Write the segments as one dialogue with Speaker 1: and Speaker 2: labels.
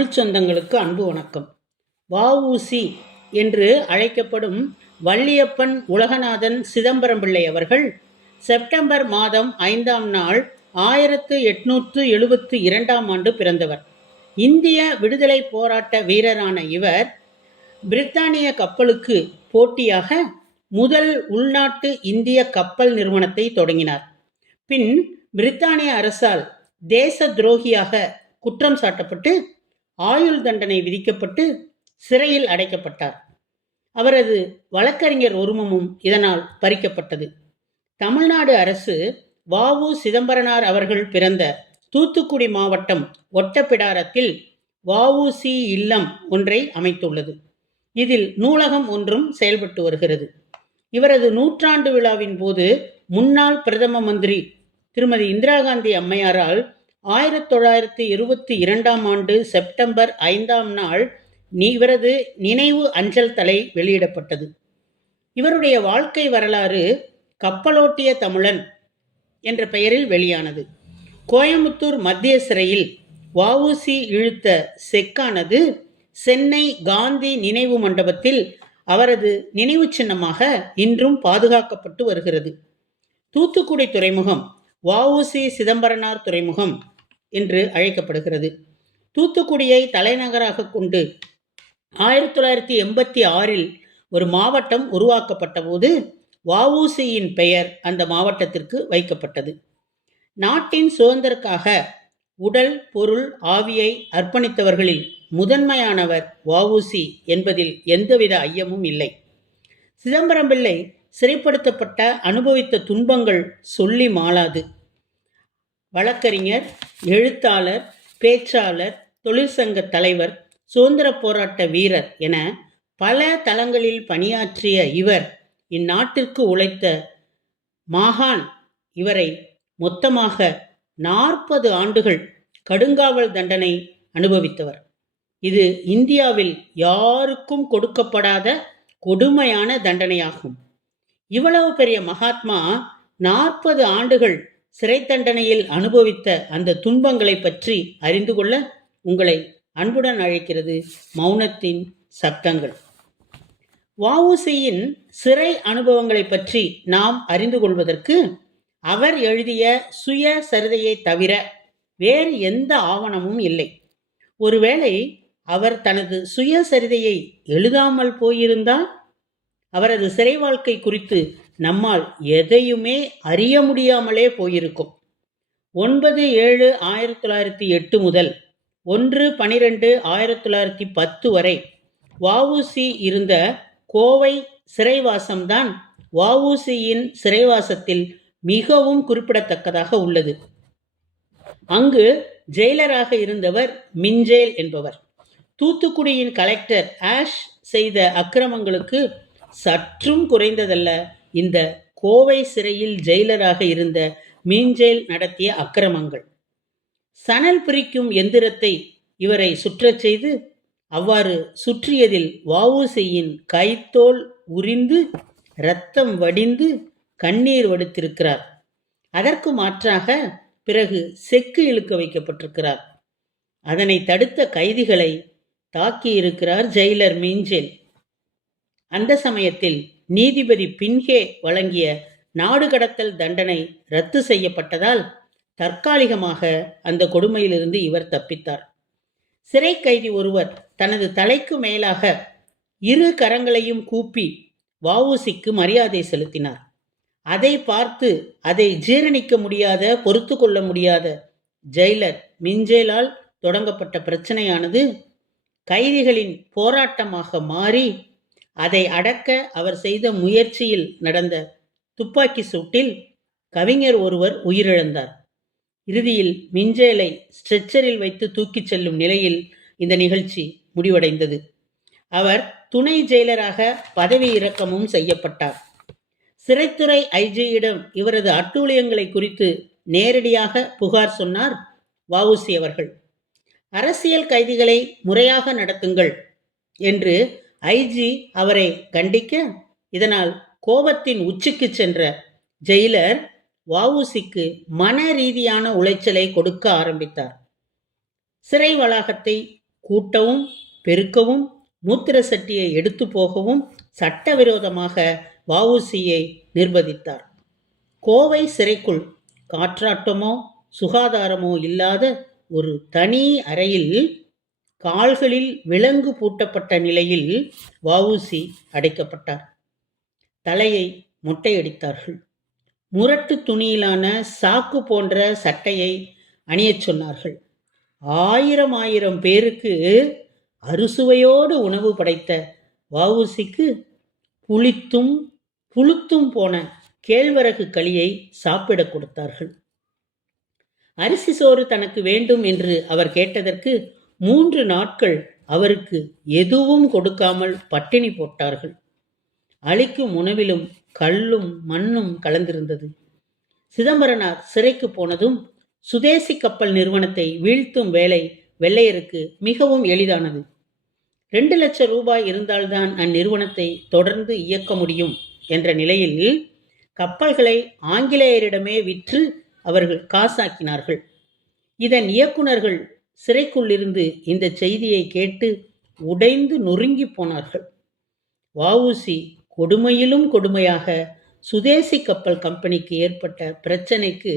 Speaker 1: தமிழ் சொந்தங்களுக்கு அன்பு வணக்கம். வஉசி என்று அழைக்கப்படும் வள்ளியப்பன் உலகநாதன் சிதம்பரம் பிள்ளை அவர்கள் செப்டம்பர் மாதம் ஐந்தாம் நாள் ஆயிரத்து எட்நூற்று எழுபத்து இரண்டாம் ஆண்டு பிறந்தவர். இந்திய விடுதலை போராட்ட வீரரான இவர் பிரித்தானிய கப்பலுக்கு போட்டியாக முதல் உள்நாட்டு இந்திய கப்பல் நிறுவனத்தை தொடங்கினார். பின் பிரித்தானிய அரசால் தேச துரோகியாக குற்றம் சாட்டப்பட்டு ஆயுள் தண்டனை விதிக்கப்பட்டு சிறையில் அடைக்கப்பட்டார். அவரது வழக்கறிஞர் உரிமமும் இதனால் பறிக்கப்பட்டது. தமிழ்நாடு அரசு வாவு சிதம்பரனார் அவர்கள் பிறந்த தூத்துக்குடி மாவட்டம் ஒட்டப்பிடாரத்தில் சி இல்லம் ஒன்றை அமைத்துள்ளது. இதில் நூலகம் ஒன்றும் செயல்பட்டு வருகிறது. இவரது நூற்றாண்டு விழாவின் போது முன்னாள் பிரதம மந்திரி திருமதி இந்திரா காந்தி அம்மையாரால் ஆயிரத்தி தொள்ளாயிரத்தி இருபத்தி இரண்டாம் ஆண்டு செப்டம்பர் ஐந்தாம் நாள் இவரது நினைவு அஞ்சல் தலை வெளியிடப்பட்டது. இவருடைய வாழ்க்கை வரலாறு கப்பலோட்டிய தமிழன் என்ற பெயரில் வெளியானது. கோயம்புத்தூர் மத்திய சிறையில் வஉசி இழுத்த செக்கானது சென்னை காந்தி நினைவு மண்டபத்தில் அவரது நினைவு சின்னமாக இன்றும் பாதுகாக்கப்பட்டு வருகிறது. தூத்துக்குடி துறைமுகம் வஉசி சிதம்பரனார் துறைமுகம் என்று அழைக்கப்படுகிறது. தூத்துக்குடியை தலைநகராக கொண்டு ஆயிரத்தி தொள்ளாயிரத்தி எண்பத்தி ஆறில் ஒரு மாவட்டம் உருவாக்கப்பட்ட போது வஉசியின் பெயர் அந்த மாவட்டத்திற்கு வைக்கப்பட்டது. நாட்டின் சுதந்திரக்காக உடல் பொருள் ஆவியை அர்ப்பணித்தவர்களில் முதன்மையானவர் வஉசி என்பதில் எந்தவித ஐயமும் இல்லை. சிதம்பரம் பிள்ளை சிறைப்படுத்தப்பட்ட அனுபவித்த துன்பங்கள் சொல்லி மாளாது. வழக்கறிஞர் எழுத்தாளர் பேச்சாளர் தொழிற்சங்க தலைவர் சுதந்திர போராட்ட வீரர் என பல தளங்களில் பணியாற்றிய இவர் இந்நாட்டிற்கு உழைத்த மாகான். இவரை மொத்தமாக நாற்பது ஆண்டுகள் கடுங்காவல் தண்டனை அனுபவித்தவர். இது இந்தியாவில் யாருக்கும் கொடுக்கப்படாத கொடுமையான தண்டனையாகும். இவ்வளவு பெரிய மகாத்மா நாற்பது ஆண்டுகள் சிறை தண்டனையில் அனுபவித்த அந்த துன்பங்களை பற்றி அறிந்து கொள்ள உங்களை அன்புடன் அழைக்கிறது மௌனத்தின் சப்தங்கள். வவுசியின் சிறை அனுபவங்களை பற்றி நாம் அறிந்து கொள்வதற்கு அவர் எழுதிய சுய சரிதையை தவிர வேறு எந்த ஆவணமும் இல்லை. ஒருவேளை அவர் தனது சுயசரிதையை எழுதாமல் போயிருந்தால் அவரது சிறை வாழ்க்கை குறித்து நம்மால் எதையுமே அறிய முடியாமலே போயிருக்கும். ஒன்பது ஏழு ஆயிரத்தி தொள்ளாயிரத்தி எட்டு முதல் ஒன்று பனிரெண்டு ஆயிரத்தி தொள்ளாயிரத்தி பத்து வரை வவுசி இருந்த கோவை சிறைவாசம்தான் வவுசியின் சிறைவாசத்தில் மிகவும் குறிப்பிடத்தக்கதாக உள்ளது. அங்கு ஜெயிலராக இருந்தவர் மிஞ்சேல் என்பவர். தூத்துக்குடியின் கலெக்டர் ஆஷ் செய்த அக்கிரமங்களுக்கு சற்றும் குறைந்ததல்ல இந்த கோவை சிறையில் ஜெயிலராக இருந்த மீஞ்சேல் நடத்திய அக்கிரமங்கள். சணல் பிரிக்கும் எந்திரத்தை இவரை சுற்றச் செய்து அவ்வாறு சுற்றியதில் வவுசியின் கைத்தோல் உரிந்து இரத்தம் வடிந்து கண்ணீர் வடித்திருக்கிறார். அதற்கு மாற்றாக பிறகு செக்கு இழுக்க வைக்கப்பட்டிருக்கிறார். அதனை தடுத்த கைதிகளை தாக்கியிருக்கிறார் ஜெயிலர் மீஞ்சேல். அந்த சமயத்தில் நீதிபதி பின்ஹே வழங்கிய நாடு கடத்தல் தண்டனை ரத்து செய்யப்பட்டதால் தற்காலிகமாக அந்த கொடுமையிலிருந்து இவர் தப்பித்தார். சிறை கைதி ஒருவர் தனது தலைக்கு மேலாக இரு கரங்களையும் கூப்பி வவுசிக்கு மரியாதை செலுத்தினார். அதை பார்த்து அதை ஜீரணிக்க முடியாத பொறுத்து கொள்ள முடியாத ஜெயிலர் மிஞ்சேலால் தொடங்கப்பட்ட பிரச்சனையானது கைதிகளின் போராட்டமாக மாறி அதை அடக்க அவர் செய்த முயற்சியில் நடந்த துப்பாக்கி சூட்டில் கவிஞர் ஒருவர் உயிரிழந்தார். இறுதியில் மிஞ்சேலை ஸ்ட்ரெச்சரில் வைத்து தூக்கிச் செல்லும் நிலையில் இந்த நிகழ்ச்சி முடிவடைந்தது. அவர் துணை ஜெயிலராக பதவி இறக்கமும் செய்யப்பட்டார். சிறைத்துறை ஐஜியிடம் இவரது அட்டூழியங்களை குறித்து நேரடியாக புகார் சொன்னார் வவுசி அவர்கள். அரசியல் கைதிகளை முறையாக நடத்துங்கள் என்று ஐஜி அவரை கண்டிக்க இதனால் கோபத்தின் உச்சிக்கு சென்ற ஜெயிலர் வவுசிக்கு மன ரீதியான உளைச்சலை கொடுக்க ஆரம்பித்தார். சிறை வளாகத்தை கூட்டவும் பெருக்கவும் மூத்திர சட்டியை எடுத்து போகவும் சட்டவிரோதமாக வவுசியை நிர்பதித்தார் கோவை சிறைக்குள் காற்றாட்டமோ சுகாதாரமோ இல்லாத ஒரு தனி அறையில் கால்களில் விலங்கு பூட்டப்பட்ட நிலையில் வவுசி அடைக்கப்பட்டார். தலையை மொட்டையடித்தார்கள். முரட்டு துணியிலான சாக்கு போன்ற சட்டையை அணியச் சொன்னார்கள். ஆயிரம் ஆயிரம் பேருக்கு அறுசுவையோடு உணவு படைத்த வஉசிக்கு புளித்தும் புளுத்தும் போன கேழ்வரகு களியை சாப்பிடக் கொடுத்தார்கள். அரிசி சோறு தனக்கு வேண்டும் என்று அவர் கேட்டதற்கு மூன்று நாட்கள் அவருக்கு எதுவும் கொடுக்காமல் பட்டினி போட்டார்கள். அளிக்கும் உணவிலும் கல்லும் மண்ணும் கலந்திருந்தது. சிதம்பரனார் சிறைக்கு போனதும் சுதேசி கப்பல் நிறுவனத்தை வீழ்த்தும் வேலை வெள்ளையருக்கு மிகவும் எளிதானது. ரெண்டு லட்சம் ரூபாய் இருந்தால்தான் அந்நிறுவனத்தை தொடர்ந்து இயக்க முடியும் என்ற நிலையில் கப்பல்களை ஆங்கிலேயரிடமே விற்று அவர்கள் காசாக்கினார்கள். இதன் இயக்குனர்கள் சிறைக்குள்ளிருந்து இந்த செய்தியை கேட்டு உடைந்து நொறுங்கி போனார்கள். வவுசி கொடுமையிலும் கொடுமையாக சுதேசி கப்பல் கம்பெனிக்கு ஏற்பட்ட பிரச்சனைக்கு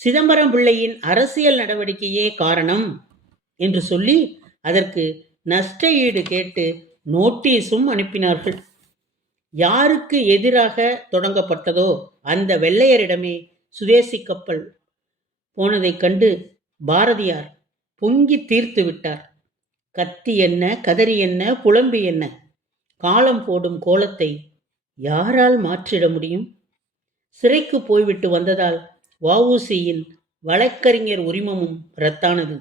Speaker 1: சிதம்பரம் பிள்ளையின் அரசியல் நடவடிக்கையே காரணம் என்று சொல்லி அதற்கு நஷ்ட ஈடு கேட்டு நோட்டீஸும் அனுப்பினார்கள். யாருக்கு எதிராக தொடங்கப்பட்டதோ அந்த வெள்ளையரிடமே சுதேசி கப்பல் போனதைக் கண்டு பாரதியார் பொங்கி தீர்த்து விட்டார். கத்தி என்ன கதறி என்ன புலம்பி என்ன? காலம் போடும் கோலத்தை யாரால் மாற்றிட முடியும்? சிறைக்கு போய்விட்டு வந்ததால் வவுசியின் வழக்கறிஞர் உரிமமும் ரத்தானது.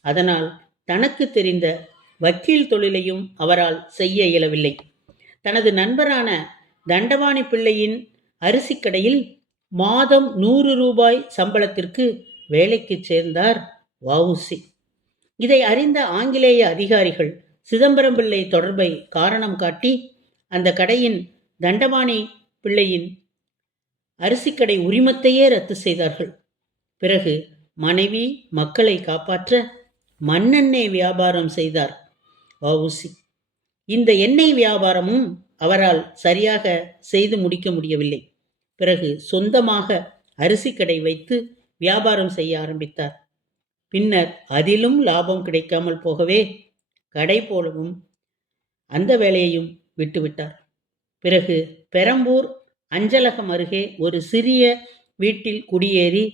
Speaker 1: அதனால் தனக்கு தெரிந்த வக்கீல் தொழிலையும் அவரால் செய்ய இயலவில்லை. தனது நண்பரான தண்டவாணி பிள்ளையின் அரிசிக்கடையில் மாதம் நூறு ரூபாய் சம்பளத்திற்கு வேலைக்கு சேர்ந்தார் வவுசி இதை அறிந்த ஆங்கிலேய அதிகாரிகள் சிதம்பரம் பிள்ளை தொடர்பை காரணம் காட்டி அந்த கடையின் தண்டபாணி பிள்ளையின் அரிசிக்கடை உரிமத்தையே ரத்து செய்தார்கள். பிறகு மனைவி மக்களை காப்பாற்ற மண்ணெண்ணெய் வியாபாரம் செய்தார் வவுசி இந்த எண்ணெய் வியாபாரமும் அவரால் சரியாக செய்து முடிக்க முடியவில்லை. பிறகு சொந்தமாக அரிசிக்கடை வைத்து வியாபாரம் செய்ய ஆரம்பித்தார். பின்னர் அதிலும் லாபம் கிடைக்காமல் போகவே கடை போலவும் அந்த வேலையையும் விட்டுவிட்டார். பிறகு பெரம்பூர் அஞ்சலகம் அருகே ஒரு சிறிய வீட்டில் குடியேறி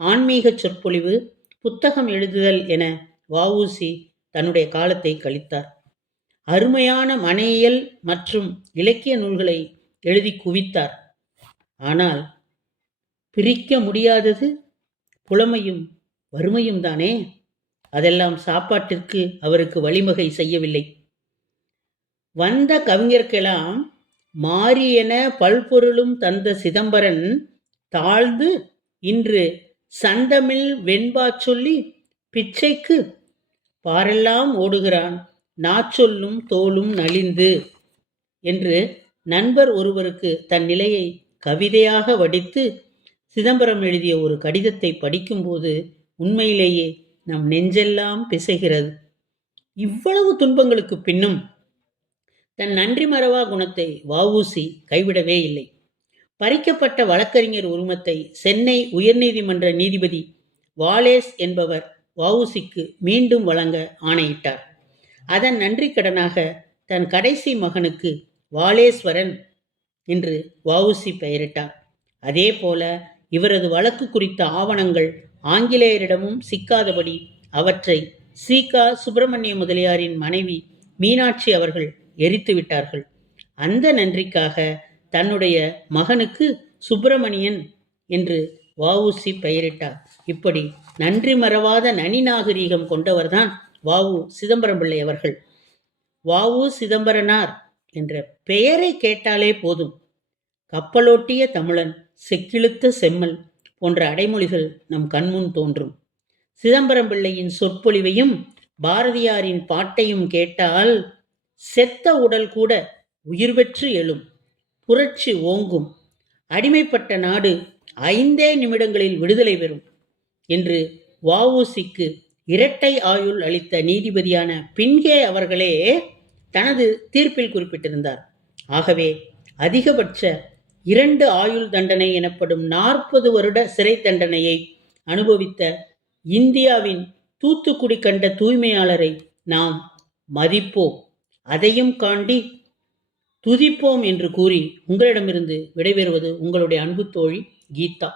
Speaker 1: ஆன்மீக சொற்பொழிவு புத்தகம் எழுதுதல் என வஉசி தன்னுடைய காலத்தை கழித்தார். அருமையான மனையியல் மற்றும் இலக்கிய நூல்களை எழுதி குவித்தார். ஆனால் பிரிக்க முடியாதது புலமையும் வறுமையும் தானே? அதெல்லாம் சாப்பாட்டிற்கு அவருக்கு வழிவகை செய்யவில்லை. வந்த கவிஞர்க்கெல்லாம் என பல்பொருளும் தந்த சிதம்பரன் தாழ்ந்து இன்று சந்தமிழ் வெண்பா சொல்லி பிச்சைக்கு பாரெல்லாம் ஓடுகிறான். நாச்சொல்லும் தோலும் நலிந்து என்று நண்பர் ஒருவருக்கு தன் நிலையை கவிதையாக வடித்து சிதம்பரம் எழுதிய ஒரு கடிதத்தை படிக்கும்போது உண்மையிலேயே நம் நெஞ்செல்லாம் பிசைகிறது. இவ்வளவு துன்பங்களுக்கு பின்னும் தன் நன்றி மறவா குணத்தை வஉசி கைவிடவே இல்லை. பறிக்கப்பட்ட வழக்கறிஞர் உரிமத்தை சென்னை உயர்நீதிமன்ற நீதிபதி வாலேஸ் என்பவர் வவுசிக்கு மீண்டும் வழங்க ஆணையிட்டார். அதன் நன்றி கடனாக தன் கடைசி மகனுக்கு வாலேஸ்வரன் என்று வவுசி பெயரிட்டார். அதே போல இவரது வழக்கு குறித்த ஆவணங்கள் ஆங்கிலேயரிடமும் சிக்காதபடி அவற்றை சீகா சுப்பிரமணிய முதலியாரின் மனைவி மீனாட்சி அவர்கள் எரித்து விட்டார்கள். அந்த நன்றிக்காக தன்னுடைய மகனுக்கு சுப்பிரமணியன் என்று வஉசி பெயரிட்டார். இப்படி நன்றி மறவாத நனி நாகரீகம் கொண்டவர்தான் வாவு சிதம்பரம் பிள்ளை அவர்கள். வாவு சிதம்பரனார் என்ற பெயரை கேட்டாலே போதும். கப்பலோட்டிய தமிழன் செக்கிழுத்த செம்மல் போன்ற அடைமொழிகள் நம் கண்முன் தோன்றும். சிதம்பரம் பிள்ளையின் சொற்பொழிவையும் பாரதியாரின் பாட்டையும் கேட்டால் செத்த உடல் கூட உயிர் பெற்று எழும் புரட்சி ஓங்கும். அடிமைப்பட்ட நாடு ஐந்தே நிமிடங்களில் விடுதலை பெறும் என்று வவுசிக்கு இரட்டை ஆயுள் அளித்த நீதிபதியான பின்கே அவர்களே தனது தீர்ப்பில் குறிப்பிட்டிருந்தார். ஆகவே அதிகபட்ச இரண்டு ஆயுள் தண்டனை எனப்படும் நாற்பது வருட சிறை தண்டனையை அனுபவித்த இந்தியாவின் தூத்துக்குடி கண்ட தூய்மையாளரை நாம் மதிப்போம். அதையும் காண்டி துதிப்போம் என்று கூறி உங்களிடமிருந்து விடைபெறுவது உங்களுடைய அன்பு தோழி கீதா.